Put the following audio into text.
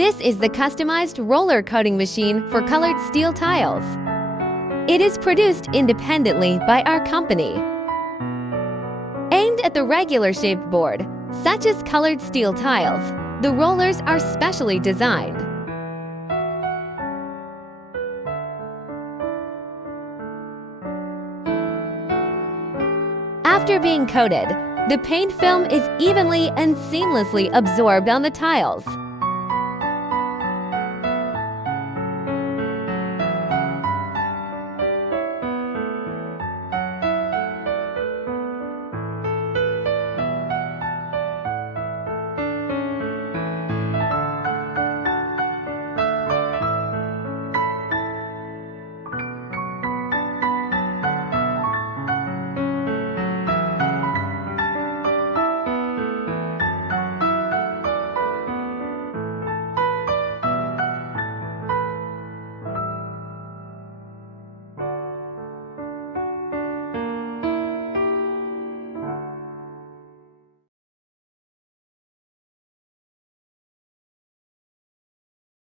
This is the customized roller coating machine for colored steel tiles. It is produced independently by our company. Aimed at the regular shaped board, such as colored steel tiles, the rollers are specially designed. After being coated, the paint film is evenly and seamlessly absorbed on the tiles.